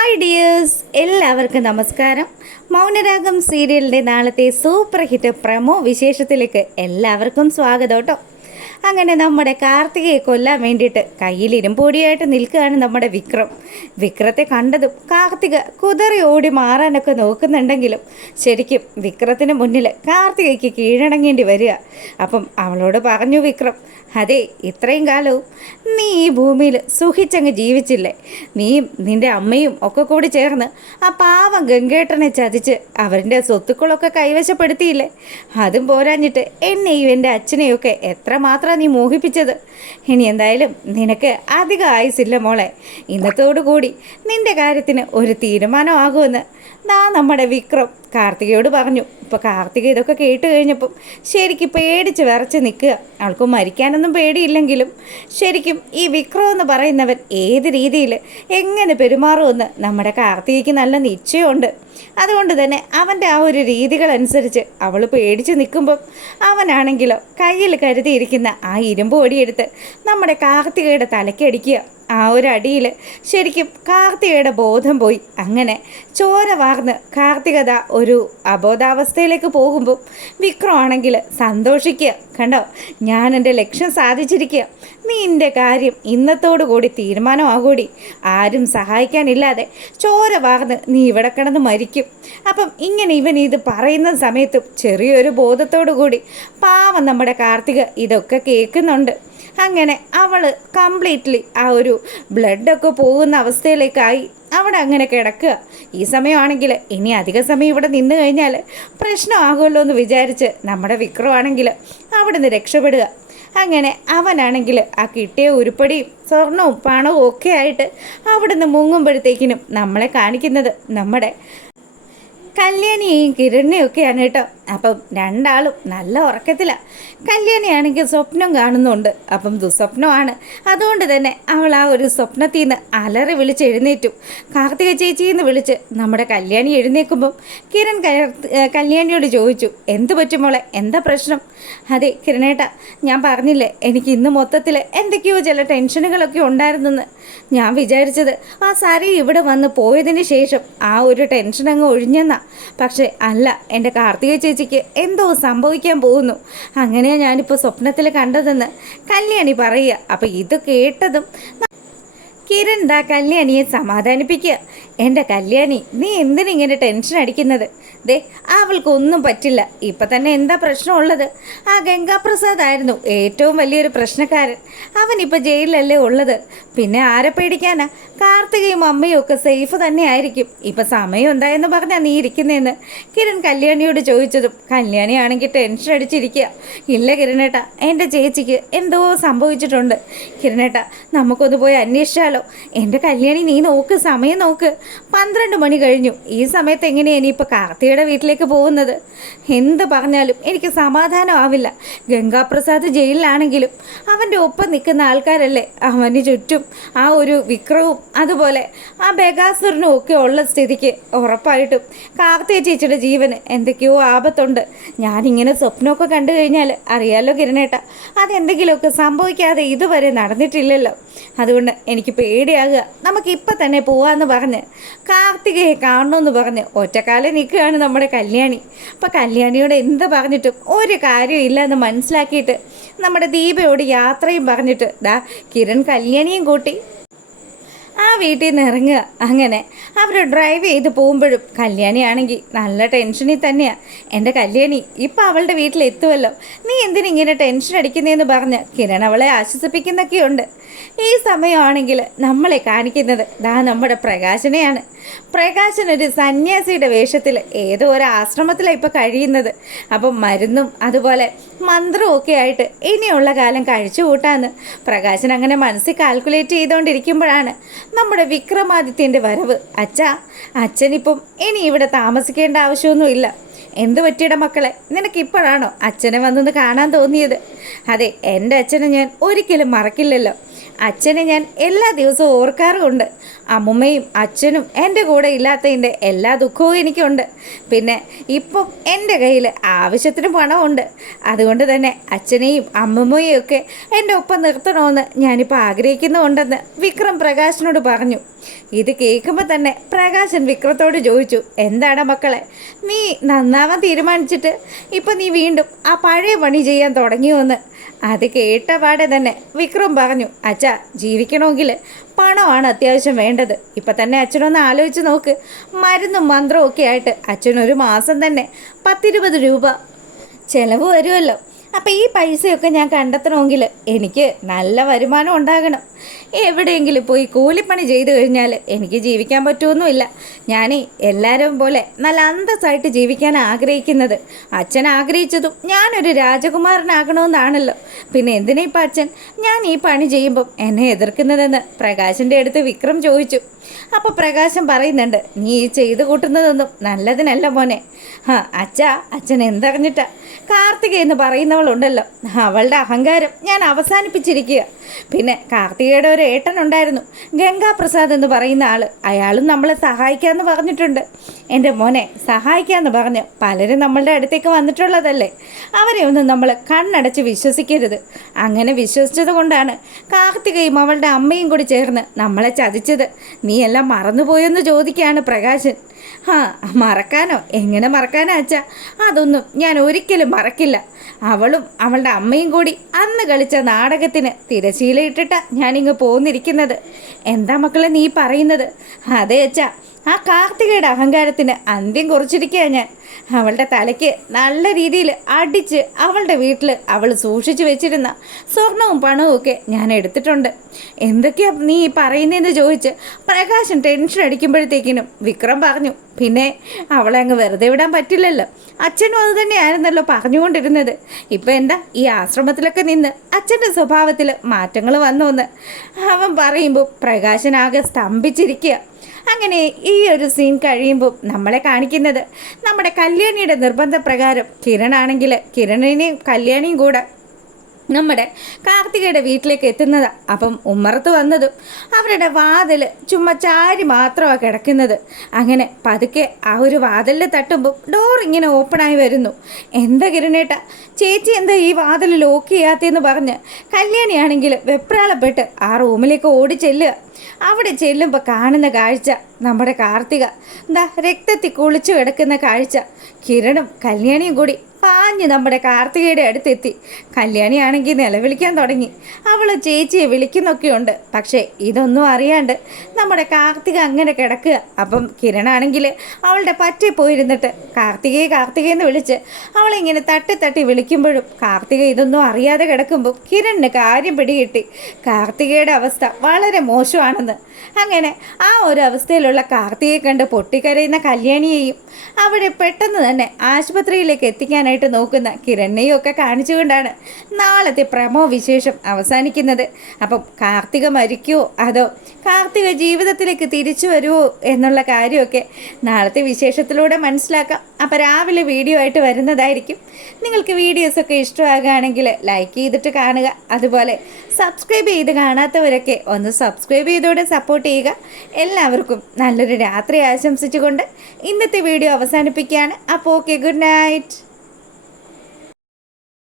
Hi dears എല്ലാവർക്കും നമസ്കാരം. മൗനരാഗം സീരിയലിന്റെ നാളത്തെ സൂപ്പർ ഹിറ്റ് പ്രമോ വിശേഷത്തിലേക്ക് എല്ലാവർക്കും സ്വാഗതം കേട്ടോ. അങ്ങനെ നമ്മുടെ കാർത്തികയെ കൊല്ലാൻ വേണ്ടിയിട്ട് കയ്യിൽ ഇരുമ്പൊടിയായിട്ട് നിൽക്കുകയാണ് നമ്മുടെ വിക്രം. വിക്രത്തെ കണ്ടതും കാർത്തിക കുതറി ഓടി മാറാനൊക്കെ നോക്കുന്നുണ്ടെങ്കിലും ശരിക്കും വിക്രത്തിന് മുന്നിൽ കാർത്തികയ്ക്ക് കീഴടങ്ങേണ്ടി വരിക. അപ്പം അവളോട് പറഞ്ഞു വിക്രം അതെ ഇത്രയും കാലവും നീ ഈ ഭൂമിയിൽ സുഖിച്ചങ്ങ് ജീവിച്ചില്ലേ? നീയും നിന്റെ അമ്മയും ഒക്കെ കൂടി ചേർന്ന് ആ പാവം ഗംഗേട്ടനെ ചതിച്ച് അവരുടെ സ്വത്തുക്കളൊക്കെ കൈവശപ്പെടുത്തിയില്ലേ? അതും പോരാഞ്ഞിട്ട് എന്നെയും എന്റെ അച്ഛനെയൊക്കെ എത്രമാത്രം നീ മോഹിപ്പിച്ചത്? ഇനി എന്തായാലും നിനക്ക് അധികം ആയുസില്ല മോളെ. ഇന്നത്തോടു കൂടി നിന്റെ കാര്യത്തിന് ഒരു തീരുമാനമാകുമെന്ന് ദാ നമ്മുടെ വിക്രം. കാർത്തികയോട് പറഞ്ഞു. ഇപ്പോൾ കാർത്തിക ഇതൊക്കെ കേട്ട് കഴിഞ്ഞപ്പം ശരിക്കും പേടിച്ച് വിറച്ച് നിൽക്കുക. ആൾക്ക് മരിക്കാനൊന്നും പേടിയില്ലെങ്കിലും ശരിക്കും ഈ വിക്രം എന്ന് പറയുന്നവൻ ഏത് രീതിയിൽ എങ്ങനെ പെരുമാറുമെന്ന് നമ്മുടെ കാർത്തികയ്ക്ക് നല്ല നിശ്ചയമുണ്ട്. അതുകൊണ്ട് തന്നെ അവന്റെ ആ ഒരു രീതികളനുസരിച്ച് അവൾ പേടിച്ച് നിൽക്കുമ്പം അവനാണെങ്കിലോ കയ്യിൽ കരുതിയിരിക്കുന്ന ആ ഇരുമ്പ് ഓടിയെടുത്ത് നമ്മുടെ കാർത്തികയുടെ തലയ്ക്കടിക്കുക ആ ഒരു അടിയിൽ ശരിക്കും കാർത്തികയുടെ ബോധം പോയി. അങ്ങനെ ചോര വാർന്ന് കാർത്തികത ഒരു അബോധാവസ്ഥയിലേക്ക് പോകുമ്പോൾ വിക്രം ആണെങ്കിൽ സന്തോഷിക്കുക. കണ്ടോ? ഞാൻ എന്റെ ലക്ഷ്യം സാധിച്ചിരിക്കുക. നീ എന്റെ കാര്യം ഇന്നത്തോടു കൂടി തീരുമാനമാകൂടി. ആരും സഹായിക്കാനില്ലാതെ ചോര വാർന്ന് നീ ഇവിടെ കിടന്ന് മരിക്കും. അപ്പം ഇങ്ങനെ ഇവൻ ഇത് പറയുന്ന സമയത്തും ചെറിയൊരു ബോധത്തോടു കൂടി പാവം നമ്മുടെ കാർത്തിക ഇതൊക്കെ കേൾക്കുന്നുണ്ട്. അങ്ങനെ അവൾ കംപ്ലീറ്റ്ലി ആ ഒരു ബ്ലഡൊക്കെ പോകുന്ന അവസ്ഥയിലേക്കായി അവിടെ അങ്ങനെ കിടക്കുക. ഈ സമയമാണെങ്കിൽ ഇനി അധിക സമയം ഇവിടെ നിന്ന് കഴിഞ്ഞാൽ പ്രശ്നമാകുമല്ലോ എന്ന് വിചാരിച്ച് നമ്മുടെ വിക്രമാണെങ്കിൽ അവിടെ നിന്ന് രക്ഷപ്പെടുക. അങ്ങനെ അവനാണെങ്കിൽ ആ കിട്ടിയ ഉരുപ്പടിയും സ്വർണവും പണവും ഒക്കെ ആയിട്ട് അവിടുന്ന് മുങ്ങുമ്പോഴത്തേക്കിനും നമ്മളെ കാണിക്കുന്നത് നമ്മുടെ കല്യാണിയെയും കിരണിനെയും കേട്ടോ. അപ്പം രണ്ടാളും നല്ല ഉറക്കത്തിലാണ് കല്യാണിയാണെങ്കിൽ സ്വപ്നം കാണുന്നുണ്ട്. അപ്പം ദുസ്വപ്നമാണ്. അതുകൊണ്ട് തന്നെ അവൾ ആ ഒരു സ്വപ്നത്തിൽ നിന്ന് അലറി വിളിച്ച് എഴുന്നേറ്റു. കാർത്തിക ചേച്ചി എന്ന് വിളിച്ച് നമ്മുടെ കല്യാണി എഴുന്നേൽക്കുമ്പം കിരൺ കല്യാണിയോട് ചോദിച്ചു എന്ത് പറ്റും മോളെ? എന്താ പ്രശ്നം? അതെ കിരണേട്ട ഞാൻ പറഞ്ഞില്ലേ എനിക്ക് ഇന്ന് മൊത്തത്തിൽ എന്തൊക്കെയോ ചില ടെൻഷനുകളൊക്കെ ഉണ്ടായിരുന്നെന്ന്. ഞാൻ വിചാരിച്ചത് ആ സാരി ഇവിടെ വന്ന് പോയതിന് ശേഷം ആ ഒരു ടെൻഷൻ അങ്ങ് ഒഴിഞ്ഞെന്നാ. പക്ഷേ അല്ല എന്റെ കാർത്തിക ചേച്ചിക്ക് എന്തോ സംഭവിക്കാൻ പോകുന്നു. അങ്ങനെയാണ് ഞാനിപ്പോൾ സ്വപ്നത്തിൽ കണ്ടതെന്ന് കല്യാണി പറയുക. അപ്പോൾ ഇത് കേട്ടതും കിരൺ ദാ കല്യാണിയെ സമാധാനിപ്പിക്കുക. എന്റെ കല്യാണി നീ എന്തിനിങ്ങനെ ടെൻഷൻ അടിക്കുന്നത്? ദേ അവൾക്കൊന്നും പറ്റില്ല. ഇപ്പം തന്നെ എന്താ പ്രശ്നമുള്ളത്? ആ ഗംഗാപ്രസാദ് ആയിരുന്നു ഏറ്റവും വലിയൊരു പ്രശ്നക്കാരൻ. അവനിപ്പോൾ ജയിലിലല്ലേ ഉള്ളത്? പിന്നെ ആരെ പേടിക്കാനാ? കാർത്തികയും അമ്മയും ഒക്കെ സേഫ് തന്നെ ആയിരിക്കും. ഇപ്പം സമയം എന്തായെന്ന് പറഞ്ഞാൽ നീ ഇരിക്കുന്നതെന്ന് കിരൺ കല്യാണിയോട് ചോദിച്ചതും കല്യാണിയാണെങ്കിൽ ടെൻഷൻ അടിച്ചിരിക്കുക ഇല്ല കിരണേട്ട എന്റെ ചേച്ചിക്ക് എന്തോ സംഭവിച്ചിട്ടുണ്ട്. കിരണേട്ട നമുക്കൊന്ന് പോയി അന്വേഷിച്ചാലോ? എന്റെ കല്യാണി നീ നോക്ക് സമയം നോക്ക്. പന്ത്രണ്ട് മണി കഴിഞ്ഞു. ഈ സമയത്ത് എങ്ങനെയാണ് ഇനിയിപ്പോൾ കാർത്തികയുടെ വീട്ടിലേക്ക് പോകുന്നത്? എന്ത് പറഞ്ഞാലും എനിക്ക് സമാധാനം ആവില്ല. ഗംഗാപ്രസാദ് ജയിലിലാണെങ്കിലും അവന്റെ ഒപ്പം നിൽക്കുന്ന ആൾക്കാരല്ലേ അവന് ചുറ്റും. ആ ഒരു വിക്രവും അതുപോലെ ആ ബഗാസുരനും ഒക്കെ ഉള്ള സ്ഥിതിക്ക് ഉറപ്പായിട്ടും കാർത്തിക ചേച്ചിയുടെ ജീവന് എന്തൊക്കെയോ ആപത്തുണ്ട്. ഞാനിങ്ങനെ സ്വപ്നമൊക്കെ കണ്ടു കഴിഞ്ഞാൽ അറിയാലോ കിരണേട്ട. അതെന്തെങ്കിലുമൊക്കെ സംഭവിക്കാതെ ഇതുവരെ നടന്നിട്ടില്ലല്ലോ. അതുകൊണ്ട് എനിക്ക് പേടിയാകുക. നമുക്കിപ്പം തന്നെ പോവാന്ന് പറഞ്ഞ് കാർത്തികയെ കാണണമെന്ന് പറഞ്ഞ് ഒറ്റക്കാലം നിൽക്കുകയാണ് നമ്മുടെ കല്യാണി. അപ്പോൾ കല്യാണിയോട് എന്ത് പറഞ്ഞിട്ടും ഒരു കാര്യമില്ല എന്ന് മനസ്സിലാക്കിയിട്ട് നമ്മുടെ ദീപയോട് യാത്രയും പറഞ്ഞിട്ട് ദാ കിരൺ കല്യാണിയും കൂട്ടി. ആ വീട്ടിൽ നിന്ന് ഇറങ്ങുക. അങ്ങനെ അവർ ഡ്രൈവ് ചെയ്ത് പോകുമ്പോഴും കല്യാണിയാണെങ്കിൽ നല്ല ടെൻഷനിൽ തന്നെയാണ് എന്റെ കല്യാണി ഇപ്പം അവളുടെ വീട്ടിലെത്തുമല്ലോ നീ എന്തിനിങ്ങനെ ടെൻഷൻ അടിക്കുന്നതെന്ന് പറഞ്ഞ് കിരൺ അവളെ ആശ്വസിപ്പിക്കുന്നൊക്കെയുണ്ട്. ഈ സമയമാണെങ്കിൽ നമ്മളെ കാണിക്കുന്നത് ദാ നമ്മുടെ പ്രകാശനെയാണ്. പ്രകാശൻ ഒരു സന്യാസിയുടെ വേഷത്തിൽ ഏതോ ഒരു ആശ്രമത്തിലാണ് ഇപ്പോൾ കഴിയുന്നത്. അപ്പം മരുന്നും അതുപോലെ മന്ത്രവും ഒക്കെ ആയിട്ട് ഇനിയുള്ള കാലം കഴിച്ചു കൂട്ടാന്ന് പ്രകാശൻ അങ്ങനെ മനസ്സിൽ കാൽക്കുലേറ്റ് ചെയ്തുകൊണ്ടിരിക്കുമ്പോഴാണ് നമ്മുടെ വിക്രമാദിത്യന്റെ വരവ്. അച്ഛാ അച്ഛനിപ്പം ഇനി ഇവിടെ താമസിക്കേണ്ട ആവശ്യമൊന്നുമില്ല. എന്ത് പറ്റിയുടെ മക്കളെ? നിനക്ക് ഇപ്പോഴാണോ അച്ഛനെ വന്നൊന്ന് കാണാൻ തോന്നിയത്? അതെ എന്റെ അച്ഛനെ ഞാൻ ഒരിക്കലും മറക്കില്ലല്ലോ. അച്ഛനെ ഞാൻ എല്ലാ ദിവസവും ഓർക്കാറുമുണ്ട്. അമ്മുമ്മയും അച്ഛനും എന്റെ കൂടെ ഇല്ലാത്തതിന്റെ എല്ലാ ദുഃഖവും എനിക്കുണ്ട്. പിന്നെ ഇപ്പം എന്റെ കയ്യിൽ ആവശ്യത്തിന് പണമുണ്ട്. അതുകൊണ്ട് തന്നെ അച്ഛനെയും അമ്മുമ്മയും ഒക്കെ എന്റെ ഒപ്പം നിർത്തണമെന്ന് ഞാനിപ്പോൾ ആഗ്രഹിക്കുന്നുണ്ടെന്ന് വിക്രം പ്രകാശിനോട് പറഞ്ഞു. ഇത് കേൾക്കുമ്പോൾ തന്നെ പ്രകാശൻ വിക്രത്തോട് ചോദിച്ചു എന്താണ് മക്കളെ നീ നന്നാവാൻ തീരുമാനിച്ചിട്ട് ഇപ്പം നീ വീണ്ടും ആ പഴയ പണി ചെയ്യാൻ തുടങ്ങിയോന്ന് അത് കേട്ട പാടെ തന്നെ വിക്രം പറഞ്ഞു അച്ഛ ജീവിക്കണമെങ്കിൽ പണമാണ് അത്യാവശ്യം വേണ്ടത്. ഇപ്പം തന്നെ അച്ഛനൊന്ന് ആലോചിച്ച് നോക്ക്. മരുന്നും മന്ത്രവും ഒക്കെ ആയിട്ട് അച്ഛനൊരു മാസം തന്നെ പത്തിരുപത് രൂപ ചിലവ് വരുമല്ലോ. അപ്പം ഈ പൈസയൊക്കെ ഞാൻ കണ്ടെത്തണമെങ്കിൽ എനിക്ക് നല്ല വരുമാനം ഉണ്ടാകണം. എവിടെയെങ്കിലും പോയി കൂലിപ്പണി ചെയ്തു കഴിഞ്ഞാൽ എനിക്ക് ജീവിക്കാൻ പറ്റുമൊന്നുമില്ല. ഞാൻ എല്ലാവരും പോലെ നല്ല അന്തസ്സായിട്ട് ജീവിക്കാൻ ആഗ്രഹിക്കുന്നത്. അച്ഛൻ ആഗ്രഹിച്ചതും ഞാനൊരു രാജകുമാരനാകണമെന്നാണല്ലോ. പിന്നെ എന്തിനാ ഇപ്പം അച്ഛൻ? ഞാൻ ഈ പണി ചെയ്യുമ്പം എന്നെ എതിർക്കുന്നതെന്ന് പ്രകാശിന്റെ അടുത്ത് വിക്രം ചോദിച്ചു. അപ്പോൾ പ്രകാശം പറയുന്നുണ്ട് നീ ചെയ്തു കൂട്ടുന്നതൊന്നും നല്ലതിനല്ല മോനെ. ആ അച്ഛ അച്ഛൻ എന്തറിഞ്ഞിട്ടാ? കാർത്തിക എന്ന് പറയുന്നവളുണ്ടല്ലോ. അവളുടെ അഹങ്കാരം ഞാൻ അവസാനിപ്പിച്ചിരിക്കുക. പിന്നെ കാർത്തികയുടെ ഒരു ഏട്ടൻ ഉണ്ടായിരുന്നു. ഗംഗാപ്രസാദ് എന്ന് പറയുന്ന ആൾ അയാളും നമ്മളെ സഹായിക്കാമെന്ന് പറഞ്ഞിട്ടുണ്ട്. എന്റെ മോനെ സഹായിക്കാമെന്ന് പറഞ്ഞ് പലരും നമ്മളുടെ അടുത്തേക്ക് വന്നിട്ടുള്ളതല്ലേ? അവരെ ഒന്നും നമ്മൾ കണ്ണടച്ച് വിശ്വസിക്കരുത്. അങ്ങനെ വിശ്വസിച്ചത് കൊണ്ടാണ് കാർത്തികയും അവളുടെ അമ്മയും കൂടി ചേർന്ന് നമ്മളെ ചതിച്ചത്. നീയെല്ലാം മറന്നുപോയെന്ന് ചോദിക്കുകയാണ് പ്രകാശൻ. ആ മറക്കാനോ? എങ്ങനെ മറക്കാനോ അച്ഛ? അതൊന്നും ഞാൻ ഒരിക്കലും മറക്കില്ല. അവളും അവളുടെ അമ്മയും കൂടി അന്ന് കളിച്ച നാടകത്തിന് തിരശീലയിട്ടിട്ടാ ഞാനിങ്ങ് പോന്നിരിക്കുന്നത്. എന്താ മക്കളെ നീ പറയുന്നത്? അതെ അച്ഛാ ആ കാർത്തികയുടെ അഹങ്കാരത്തിന് അന്ത്യം കുറിച്ചിരിക്കുകയാണ് ഞാൻ. അവളുടെ തലയ്ക്ക് നല്ല രീതിയിൽ അടിച്ച് അവളുടെ വീട്ടിൽ അവൾ സൂക്ഷിച്ചു വെച്ചിരുന്ന സ്വർണവും പണവും ഒക്കെ ഞാൻ എടുത്തിട്ടുണ്ട്. എന്തൊക്കെയാ നീ പറയുന്നതെന്ന് ചോദിച്ച് പ്രകാശൻ ടെൻഷൻ അടിക്കുമ്പോഴത്തേക്കിനും വിക്രം പറഞ്ഞു പിന്നെ അവളെ അങ്ങ് വെറുതെ വിടാൻ പറ്റില്ലല്ലോ. അച്ഛനും അത് തന്നെയായിരുന്നല്ലോ പറഞ്ഞുകൊണ്ടിരുന്നത്. ഇപ്പം എന്താ ഈ ആശ്രമത്തിലൊക്കെ നിന്ന് അച്ഛന്റെ സ്വഭാവത്തിൽ മാറ്റങ്ങൾ വന്നോന്ന്? അവൻ പറയുമ്പോൾ പ്രകാശനാകെ സ്തംഭിച്ചിരിക്കുക അങ്ങനെ ഈ ഒരു സീൻ കഴിയുമ്പോൾ നമ്മളെ കാണിക്കുന്നത് നമ്മുടെ കല്യാണിയുടെ നിർബന്ധപ്രകാരം കിരണാണെങ്കിൽ കിരണിനെയും കല്യാണിയും കൂടെ നമ്മുടെ കാർത്തികയുടെ വീട്ടിലേക്ക് എത്തുന്നത് അപ്പം ഉമ്മറത്ത് വന്നതും അവരുടെ വാതിൽ ചുമ്മാ ചാരി മാത്രമാണ് കിടക്കുന്നത്. അങ്ങനെ പതുക്കെ ആ ഒരു വാതിലിൽ തട്ടുമ്പോൾ ഡോർ ഇങ്ങനെ ഓപ്പണായി വരുന്നു. എന്താ കിരണേട്ട ചേച്ചി എന്താ ഈ വാതിൽ ലോക്ക് ചെയ്യാത്തതെന്ന് പറഞ്ഞ് കല്യാണിയാണെങ്കിൽ വെപ്രാളപ്പെട്ട് ആ റൂമിലേക്ക് ഓടി ചെല്ലുക. അവിടെ ചെല്ലുമ്പോൾ കാണുന്ന കാഴ്ച നമ്മുടെ കാർത്തിക. എന്താ രക്തത്തിൽ കുളിച്ചു കിടക്കുന്ന കാഴ്ച. കിരണും കല്യാണിയും കൂടി പാഞ്ഞ് നമ്മുടെ കാർത്തികയുടെ അടുത്തെത്തി. കല്യാണിയാണെങ്കിൽ നിലവിളിക്കാൻ തുടങ്ങി. അവൾ ചേച്ചിയെ വിളിക്കുന്നൊക്കെയുണ്ട്. പക്ഷേ ഇതൊന്നും അറിയാണ്ട് നമ്മുടെ കാർത്തിക അങ്ങനെ കിടക്കുക. അപ്പം കിരണാണെങ്കിൽ അവളുടെ പറ്റേ പോയിരുന്നിട്ട് കാർത്തികയെ കാർത്തികയെന്ന് വിളിച്ച് അവളിങ്ങനെ തട്ടി തട്ടി വിളിക്കുമ്പോഴും കാർത്തിക ഇതൊന്നും അറിയാതെ കിടക്കുമ്പോൾ കിരണിന് കാര്യം പിടികിട്ടി. കാർത്തികയുടെ അവസ്ഥ വളരെ മോശമാണെന്ന്. അങ്ങനെ ആ ഒരു അവസ്ഥയിലുള്ള കാർത്തികയെ കണ്ട് പൊട്ടിക്കരയുന്ന കല്യാണിയെയും അവിടെ പെട്ടെന്ന് തന്നെ ആശുപത്രിയിലേക്ക് എത്തിക്കാനായിട്ട് നോക്കുന്ന കിരണ്ണയും ഒക്കെ കാണിച്ചുകൊണ്ടാണ് നാളത്തെ പ്രമോ വിശേഷം അവസാനിക്കുന്നത്. അപ്പം കാർത്തിക മരിക്കുമോ അതോ കാർത്തിക ജീവിതത്തിലേക്ക് തിരിച്ചു വരുമോ എന്നുള്ള കാര്യമൊക്കെ നാളത്തെ വിശേഷത്തിലൂടെ മനസ്സിലാക്കാം. അപ്പോൾ രാവിലെ വീഡിയോ ആയിട്ട് വരുന്നതായിരിക്കും. നിങ്ങൾക്ക് വീഡിയോസൊക്കെ ഇഷ്ടമാകുകയാണെങ്കിൽ ലൈക്ക് ചെയ്തിട്ട് കാണുക. അതുപോലെ സബ്സ്ക്രൈബ് ചെയ്ത് കാണാത്തവരൊക്കെ ഒന്ന് സബ്സ്ക്രൈബ് ചെയ്തോടെ സപ്പോർട്ട് ചെയ്യുക. എല്ലാവർക്കും നല്ലൊരു രാത്രി ആശംസിച്ചുകൊണ്ട് ഇന്നത്തെ വീഡിയോ അവസാനിപ്പിക്കുകയാണ്. അപ്പോൾ ഓക്കെ ഗുഡ് നൈറ്റ്.